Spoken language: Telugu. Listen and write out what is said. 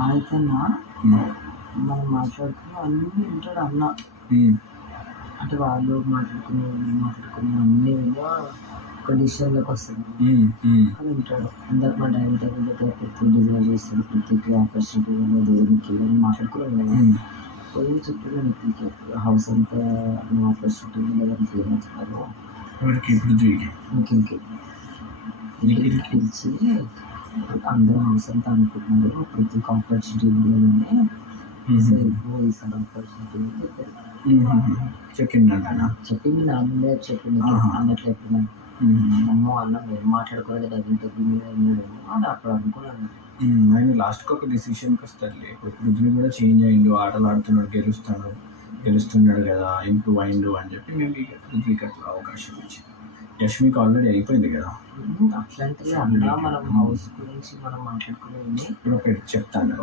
అయితేనా హ్మ్. మనం మాట్లాడుకున్న అన్నీ వింటాడు అన్న. హ్మ్. అంటే వాళ్ళు మాట్లాడుకునేవి, వీళ్ళు మాట్లాడుకునేవి అన్నీ విని ఒక డిసిషన్‌లోకి వస్తాడు. హ్మ్. హ్మ్. అని వింటాడు. అందరికి మా డైనింగ్ టేబుల్ దగ్గర ప్రతి డిజైన్ చేస్తాడు. ప్రతికి ఆపర్చునిటీ అనేది నీకు అని మాట్లాడుకున్నాం కదా! హ్మ్. పోయి చెప్పాడు నీకు హౌస్ అంతా నువ్వు ఆపర్చునిటీ లేదని ఫీల్ అవుతున్నాను. ఎవరికి పృథ్వీకి? నిఖిల్‌కి. నిఖిల్‌కి పిలిచి అందరూ హౌస్ అంతా అనుకుంటున్నారు. ప్రతికి ఆపర్చునిటీ లేదని సేపు ఈసారి ఆపర్చునిటీ అని చెప్పారు. చెప్పిందంటనా? చెప్పింది నా ముందే చెప్పింది. అన్నట్లు చెప్పింది. అమ్మో అన్న మేము మాట్లాడుకోలేదు డైనింగ్ టేబుల్ మీద ఉన్నాడేమో అని అప్పుడు అనుకున్నాను. ఆయన లాస్ట్‌కి ఒక డిసిషన్‌కి వస్తాడులే. ఇప్పుడు పృథ్వీ కూడా చేంజ్ అయ్యిండు, ఆటలు ఆడుతున్నాడు, గెలుస్తున్నాడు కదా, ఇంప్రూవ్ అయ్యిండు అని చెప్పి మేబీ పృథ్వీకి అట్లా అవకాశం ఇచ్చింది. యష్మికి ఆల్రెడీ అయిపోయింది కదా. అట్లాంటివి అన్నా మనం హౌస్ గురించి మనం మాట్లాడుకునేది ఇప్పుడు ఒకటి చెప్తాను.